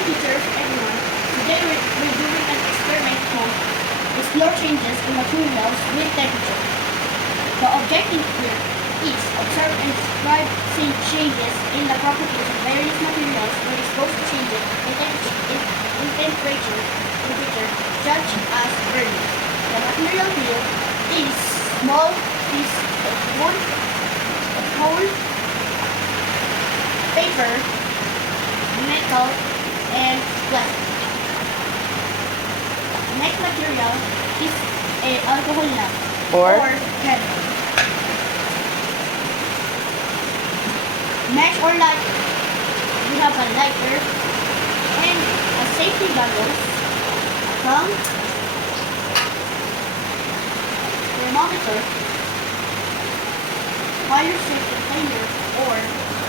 morning, teachers, everyone. Today we're doing an experiment called Explore Changes in Materials with Temperature. The objective here is observe and describe changes in the properties of various materials when exposed to changes in temperature, such as burning. The material here is small piece of wood, coal, paper, metal, and plastic. Next material is a alcohol lamp Or candle. Match or light. We have a lighter and a safety goggles, a tongue, thermometer, fire safe container or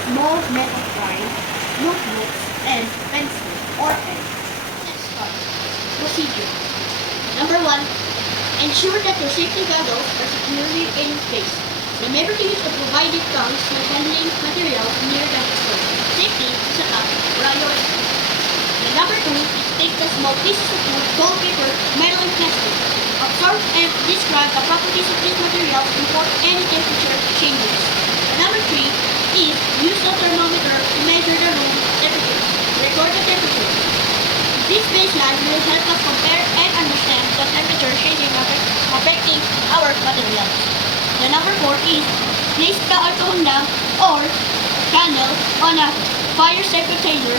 small metal file, notebooks, and pencil or pen. Let's start. Procedure. Number 1. Ensure that your safety goggles are securely in place. Remember to use the provided tongues when handling materials near the explode. Safety is a top priority. And number 2 is take the small pieces of wood, gold paper, metal, and plastic. Observe and describe the properties of these materials before any temperature changes. And number 3 is use the thermometer to measure the room temperature. Record the temperature. This baseline will help us compare and understand the temperature changing affecting our materials. The number 4 is place the alcohol lamp or candle on a fire safe container.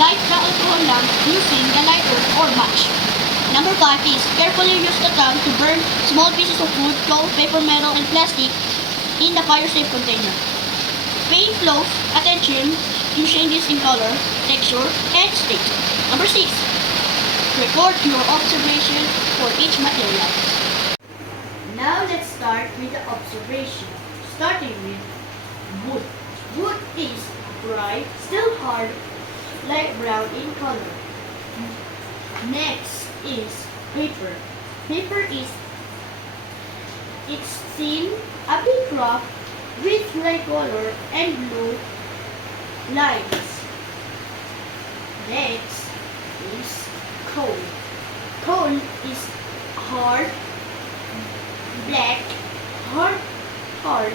Light the alcohol lamp using the lighter or match. Number 5 is carefully use the tongue to burn small pieces of wood, coal, paper, metal, and plastic in the fire safe container. Pay close attention to changes in color, texture, and state. Number 6. Record your observation for each material. Now let's start with the observation, starting with wood. Wood is dry, still hard, light brown in color. Next is paper. Paper is it's thin, a bit rough, with red color and blue lines. Next is coal. Coal is hard, black, hard,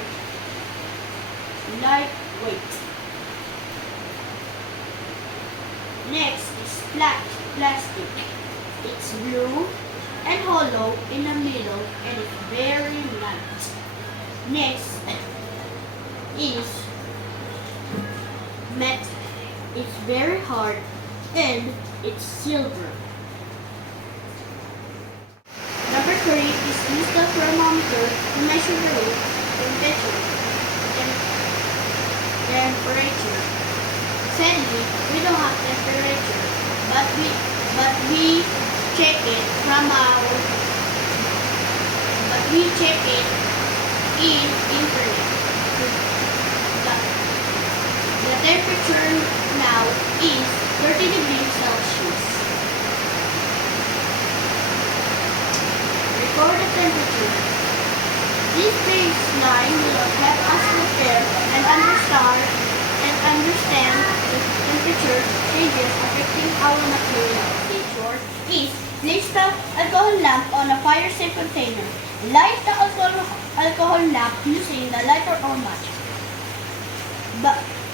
lightweight. Next is plastic. It's blue and hollow in the middle and it's very light. Next is metal. It's very hard and it's silver. Number 3 is use the thermometer to measure the room temperature. Sadly, we don't have temperature, but we check it in internet. The temperature now is 30 degrees Celsius. Record the temperature. This baseline will help us compare and understand the temperature changes affecting our material. Procedure is place the alcohol lamp on a fire safe container. Light the alcohol lamp using the lighter or match.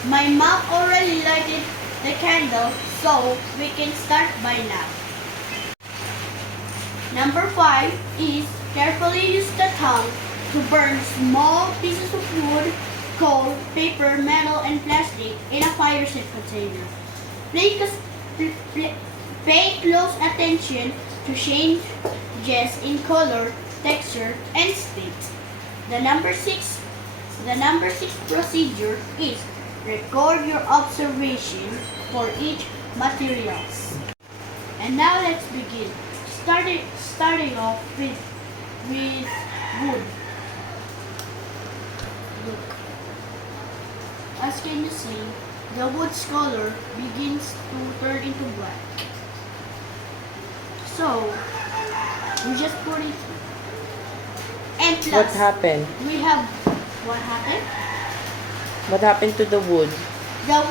My mom already lighted the candle, so we can start by now. Number 5 is carefully use the tongue to burn small pieces of wood, coal, paper, metal, and plastic in a fire safe container. Pay close attention to changes in color, texture, and state. The number 6 procedure is record your observation for each materials. And now let's begin. Starting off with wood. Look. As can you see, the wood's color begins to turn into black. So, we just put it. And plus, What happened? What happened? What happened to the wood? The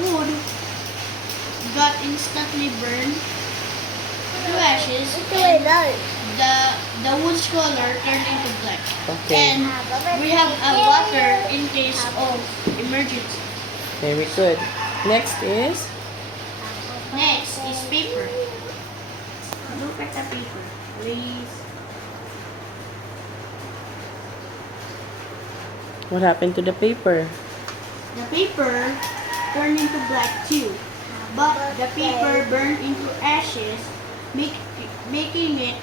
got instantly burned to ashes, Ito ay dal. the wood's color turned into black. Okay. And we have a water in case of emergency. Very good. Next is Next is paper. Look at the paper, please. what happened to the paper? The paper turned into black too, but the paper burned into ashes, making it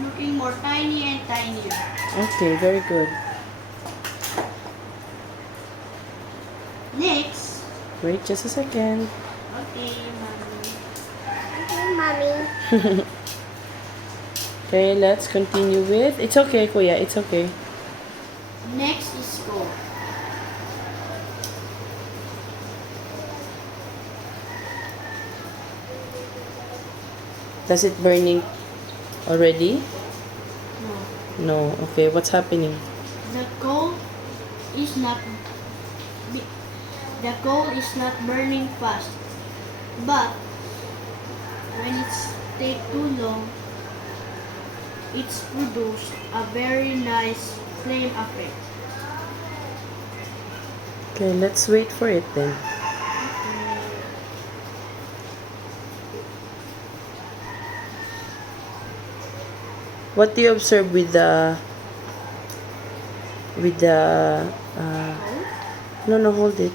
looking more tiny and tinier. Okay, very good. Next, Wait just a second. okay, mommy. Mommy. Okay, let's continue with. It's okay, Kuya. It's okay. Next is gold. Does it burning already? No, No. Okay, what's happening? the gold is not. The gold is not burning fast, but when it's stayed too long, it's produced a very nice flame effect. Okay, let's wait for it then. What do you observe with the uh, no, hold it.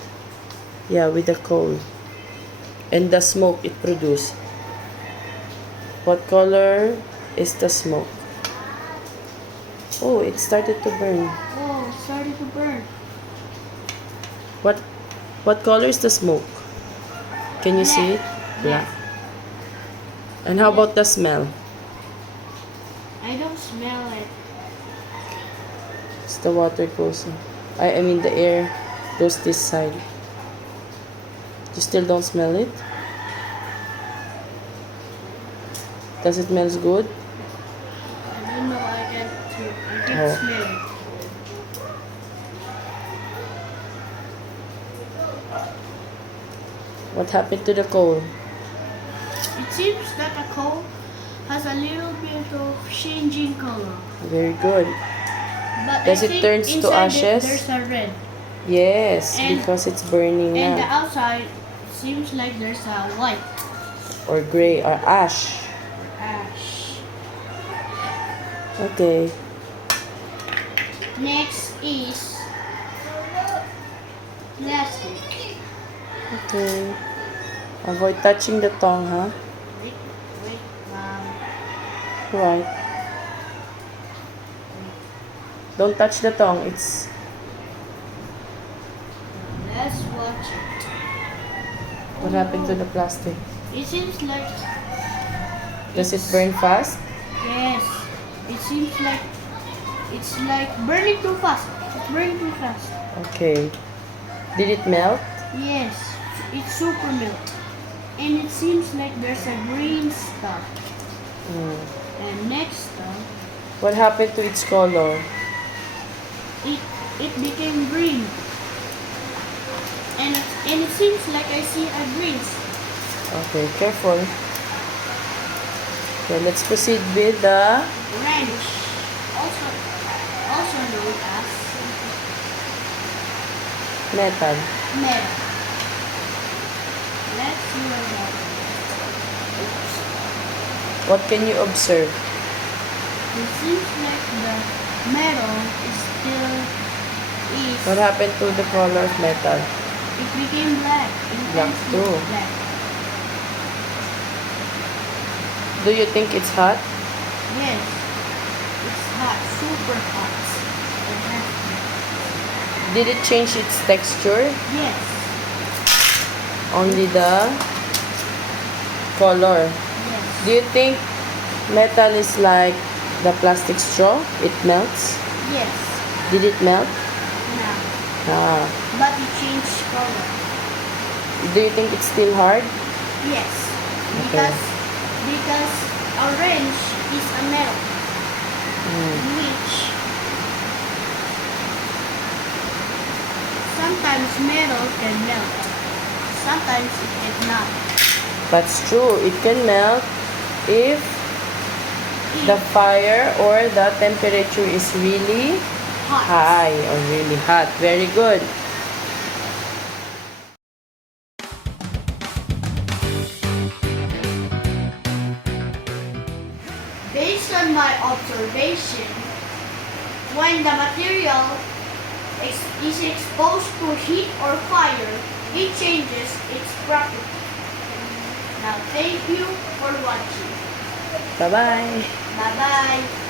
Yeah, with the coal and the smoke it produced. What color is the smoke? Oh, it started to burn. Oh, it started to burn. What color is the smoke? Can you see it? Black. And how about the smell? I don't smell it. It's the water goes. I mean the air goes this side. You still don't smell it? Does it smells good? I don't know. I can't Oh. smell it. What happened to the coal? It seems that the coal has a little bit of changing color. Very good. But Does I it think turns to inside ashes? there's a red. Yes, And- because it's burning And the now. outside seems like there's a white Or gray or ash. ash. Okay. Next is plastic. Okay. Avoid touching the tongue, huh? Wait, mom. Right. Don't touch the tongue. It's Let's watch it. what happened to the plastic. It seems like Does it burn fast? yes. It seems like it's like burning too fast. It's burning too fast. Okay. Did it melt? Yes, it's super milk. And it seems like there's a green stuff. Hmm. And next stuff, What happened to its color? it became green. And it seems like I see a greens. Okay, careful. Okay, let's proceed with the Wrench. Also known as metal. metal. Let's see what happens. Oops. What can you observe? It seems like the metal is still is. What happened to the color of metal? It became black. Black Intensely too. black. Do you think it's hot? Yes. It's hot. Super hot. It has to Did it change its texture? be. Yes. Only the color. Yes. Do you think metal is like the plastic straw? It melts? Yes. Did it melt? Now. Ah. But it changed color. Do you think it's still hard? Yes. Okay. Because orange is a metal. Hmm. Which sometimes metal can melt. Sometimes it cannot. That's true. It can melt if the fire or the temperature is really Hot. high or really hot. Very good. Based on my observation, when the material is exposed to heat or fire, it changes its property. Now, thank you for watching. Bye-bye. Bye-bye.